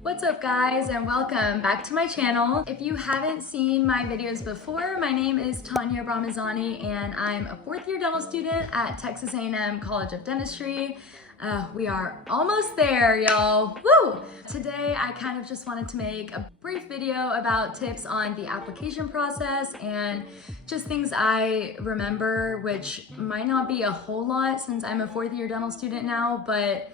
What's up guys, and welcome back to my channel. If you haven't seen my videos before, my name is Tanya Brahmazani and I'm a fourth year dental student at Texas A&M College of Dentistry. We are almost there, y'all. Woo! Today I kind of just wanted to make a brief video about tips on the application process and just things I remember, which might not be a whole lot since I'm a fourth year dental student now, but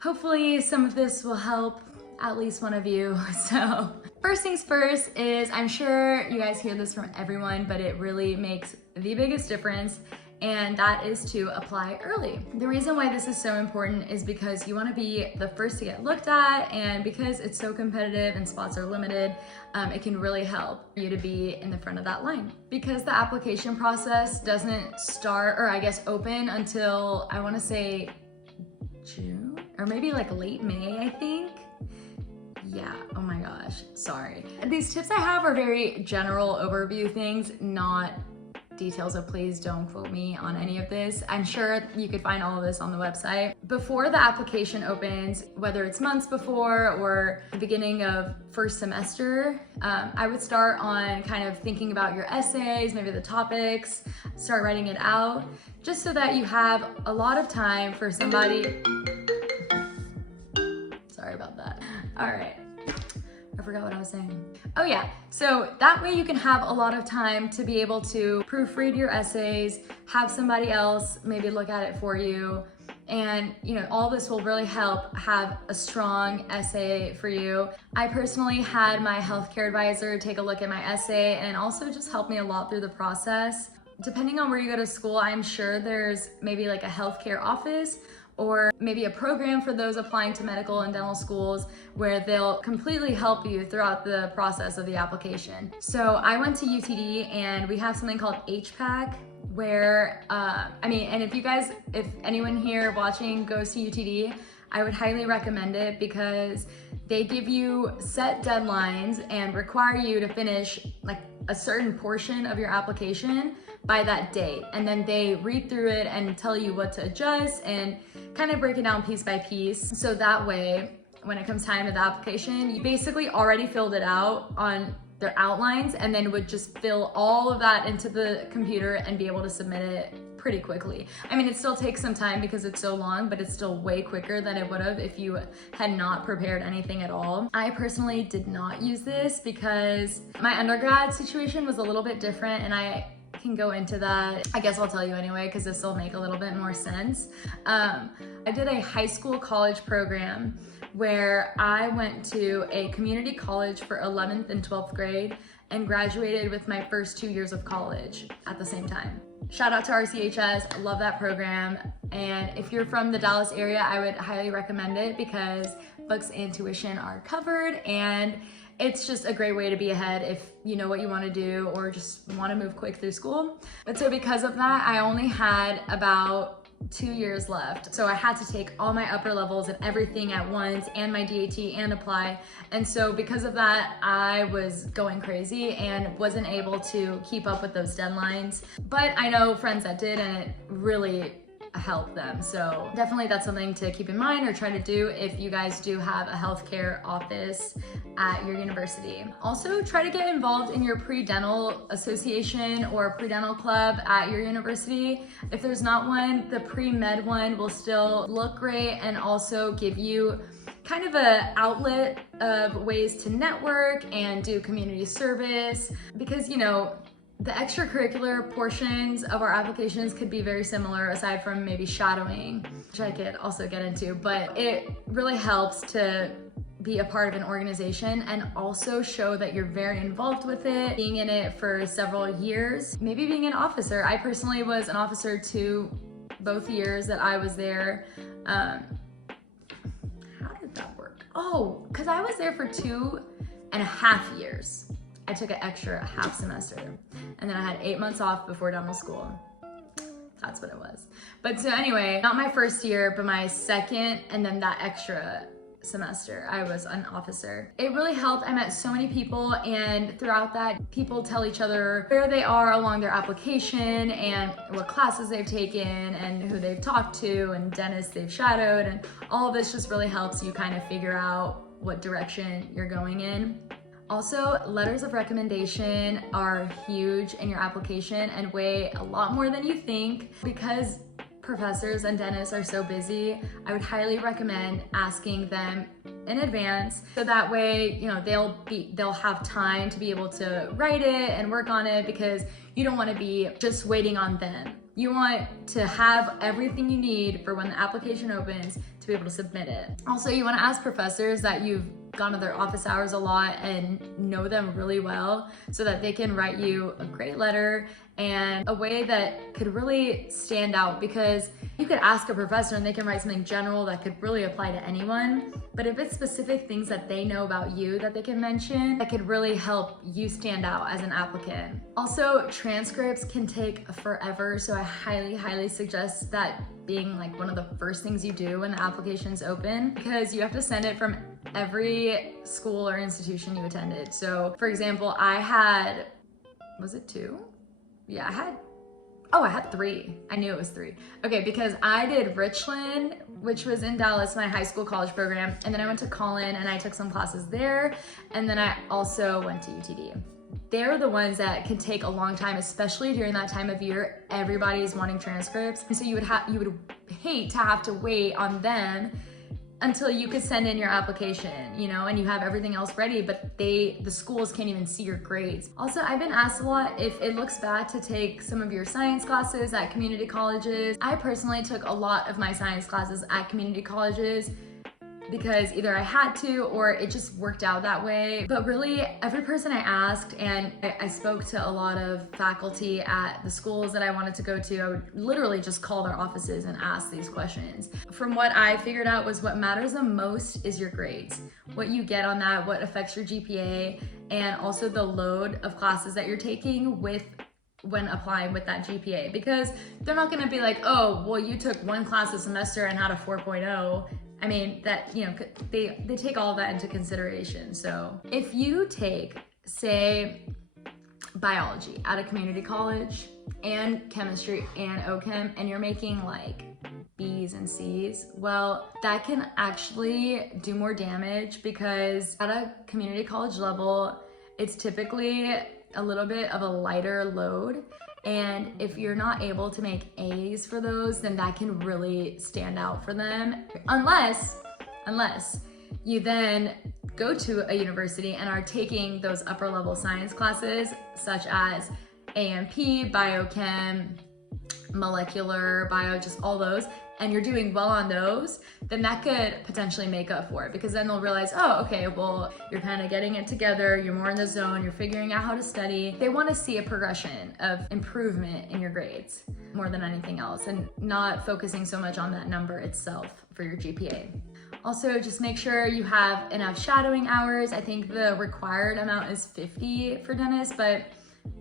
hopefully some of this will help at least one of you. So first things first is, I'm sure you guys hear this from everyone, but it really makes the biggest difference, and that is to apply early. The reason why this is so important is because you want to be the first to get looked at, and because it's so competitive and spots are limited, it can really help you to be in the front of that line. Because the application process doesn't start, or I guess open, until I want to say June or maybe like late May, I think. Yeah, oh my gosh, sorry. These tips I have are very general overview things, not details, so please don't quote me on any of this. I'm sure you could find all of this on the website. Before the application opens, whether it's months before or the beginning of first semester, I would start on kind of thinking about your essays, maybe the topics, start writing it out, just so that you have a lot of time for somebody. Sorry about that. All right, I forgot what I was saying. Oh yeah, so that way you can have a lot of time to be able to proofread your essays, have somebody else maybe look at it for you, and all this will really help have a strong essay for you. I personally had my healthcare advisor take a look at my essay and also just help me a lot through the process. Depending on where you go to school, I'm sure there's maybe like a healthcare office or maybe a program for those applying to medical and dental schools where they'll completely help you throughout the process of the application. So I went to UTD and we have something called HPAC where, and if anyone here watching goes to UTD, I would highly recommend it because they give you set deadlines and require you to finish like a certain portion of your application by that date. And then they read through it and tell you what to adjust and kind of break it down piece by piece. So that way, when it comes time to the application, you basically already filled it out on their outlines and then would just fill all of that into the computer and be able to submit it pretty quickly. I mean, it still takes some time because it's so long, but it's still way quicker than it would have if you had not prepared anything at all. I personally did not use this because my undergrad situation was a little bit different, and I can go into that. I guess I'll tell you anyway because this will make a little bit more sense. I did a high school college program where I went to a community college for 11th and 12th grade and graduated with my first 2 years of college at the same time. Shout out to RCHS, I love that program. And if you're from the Dallas area, I would highly recommend it because books and tuition are covered, and it's just a great way to be ahead if you know what you want to do or just want to move quick through school. But so because of that, I only had about 2 years left. So I had to take all my upper levels and everything at once, and my DAT and apply. And so because of that, I was going crazy and wasn't able to keep up with those deadlines. But I know friends that did, and it really help them. So definitely that's something to keep in mind or try to do if you guys do have a healthcare office at your university. Also, try to get involved in your pre-dental association or pre-dental club at your university. If there's not one, the pre-med one will still look great and also give you kind of an outlet of ways to network and do community service, because the extracurricular portions of our applications could be very similar aside from maybe shadowing, which I could also get into, but it really helps to be a part of an organization and also show that you're very involved with it, being in it for several years, maybe being an officer. I personally was an officer to both years that I was there. How did that work? Oh, because I was there for 2.5 years. I took an extra half semester, and then I had 8 months off before dental school. That's what it was. But so anyway, not my first year, but my second, and then that extra semester, I was an officer. It really helped. I met so many people, and throughout that, people tell each other where they are along their application and what classes they've taken and who they've talked to and dentists they've shadowed, and all of this just really helps you kind of figure out what direction you're going in. Also, letters of recommendation are huge in your application and weigh a lot more than you think. Because professors and dentists are so busy, I would highly recommend asking them in advance, so that way, you know, they'll have time to be able to write it and work on it, because you don't want to be just waiting on them. You want to have everything you need for when the application opens to be able to submit it. Also, you want to ask professors that you've gone to their office hours a lot and know them really well, so that they can write you a great letter and a way that could really stand out. Because you could ask a professor and they can write something general that could really apply to anyone, but if it's specific things that they know about you that they can mention, that could really help you stand out as an applicant. Also, transcripts can take forever, so I highly suggest that being like one of the first things you do when the application's open, because you have to send it from every school or institution you attended. So for example, I had, was it 2? Yeah, I had 3. I knew it was 3. Okay, because I did Richland, which was in Dallas, my high school college program, and then I went to Collin and I took some classes there, and then I also went to UTD. They're the ones that can take a long time, especially during that time of year. Everybody is wanting transcripts, and so you would hate to have to wait on them until you could send in your application, you know, and you have everything else ready, but the schools can't even see your grades. Also, I've been asked a lot if it looks bad to take some of your science classes at community colleges. I personally took a lot of my science classes at community colleges because either I had to or it just worked out that way. But really, every person I asked, and I spoke to a lot of faculty at the schools that I wanted to go to, I would literally just call their offices and ask these questions. From what I figured out was what matters the most is your grades. What you get on that, what affects your GPA, and also the load of classes that you're taking when applying with that GPA. Because they're not gonna be like, oh, well, you took one class a semester and had a 4.0. I mean, that, you know, they take all of that into consideration. So if you take, say, biology at a community college and chemistry and OChem, and you're making like B's and C's, well, that can actually do more damage, because at a community college level, it's typically a little bit of a lighter load. And if you're not able to make A's for those, then that can really stand out for them. Unless you then go to a university and are taking those upper level science classes, such as AMP, biochem, molecular bio, just all those, and you're doing well on those, then that could potentially make up for it, because then they'll realize, oh, okay, well, you're kind of getting it together, you're more in the zone, you're figuring out how to study. They want to see a progression of improvement in your grades more than anything else, and not focusing so much on that number itself for your GPA. Also, just make sure you have enough shadowing hours. I think the required amount is 50 for dentists, but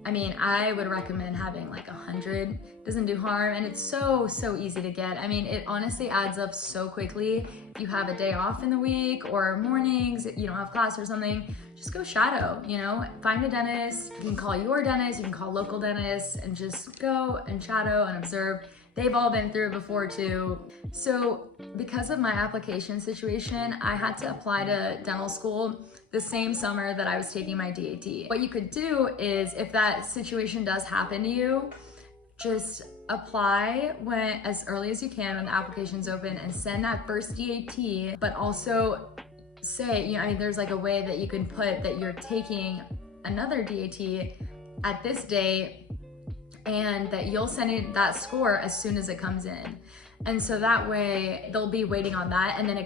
I mean, I would recommend having like 100. Doesn't do harm, and it's so easy to get. I mean, it honestly adds up so quickly. If you have a day off in the week or mornings, you don't have class or something, just go shadow, you know? Find a dentist. You can call your dentist, you can call local dentists, and just go and shadow and observe. They've all been through it before too. So because of my application situation, I had to apply to dental school the same summer that I was taking my DAT. What you could do is, if that situation does happen to you, just apply as early as you can when the application's open and send that first DAT, but also say, you know, I mean, there's like a way that you can put that you're taking another DAT at this date, and that you'll send in that score as soon as it comes in. And so that way they'll be waiting on that, and then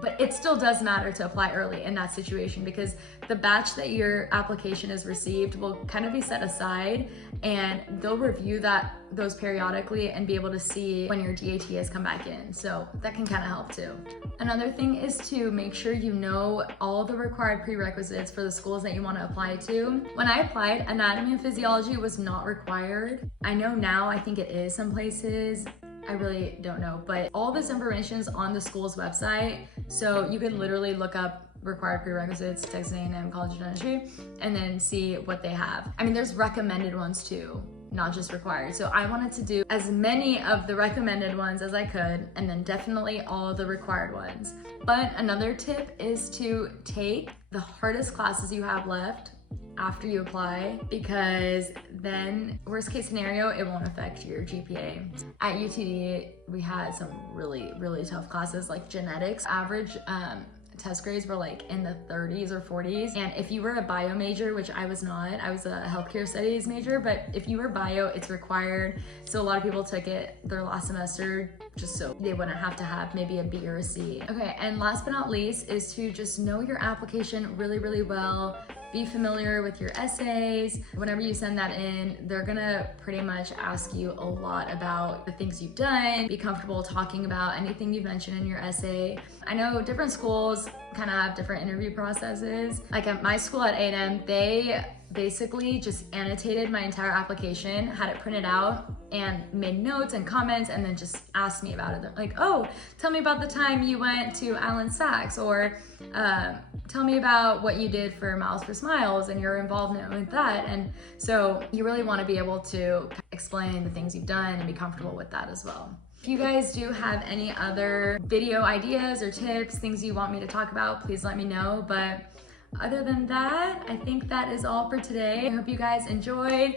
but it still does matter to apply early in that situation, because the batch that your application is received will kind of be set aside, and they'll review those periodically and be able to see when your DAT has come back in. So that can kind of help too. Another thing is to make sure you know all the required prerequisites for the schools that you want to apply to. When I applied, anatomy and physiology was not required. I know now, I think it is some places. I really don't know, but all this information is on the school's website. So you can literally look up required prerequisites, Texas A&M College of Dentistry, and then see what they have. I mean, there's recommended ones too. not just required. So I wanted to do as many of the recommended ones as I could, and then definitely all the required ones. But another tip is to take the hardest classes you have left after you apply, because then worst case scenario, it won't affect your GPA. At UTD, we had some really, really tough classes like genetics. Average test grades were like in the 30s or 40s. And if you were a bio major, which I was not, I was a healthcare studies major, but if you were bio, it's required. So a lot of people took it their last semester just so they wouldn't have to have maybe a B or a C. Okay, and last but not least is to just know your application really, really well. Be familiar with your essays. Whenever you send that in, they're gonna pretty much ask you a lot about the things you've done. Be comfortable talking about anything you've mentioned in your essay. I know different schools kind of have different interview processes. Like at my school at A&M, they basically just annotated my entire application, had it printed out, and made notes and comments, and then just asked me about it. They're like, oh, tell me about the time you went to Allen Sachs, or tell me about what you did for Miles for Smiles and your involvement with that. And so you really want to be able to explain the things you've done and be comfortable with that as well. If you guys do have any other video ideas or tips, things you want me to talk about, please let me know. But other than that, I think that is all for today. I hope you guys enjoyed,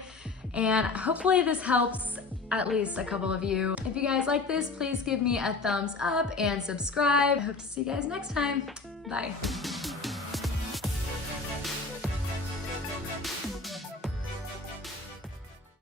and hopefully this helps at least a couple of you. If you guys like this, please give me a thumbs up and subscribe. I hope to see you guys next time. Bye.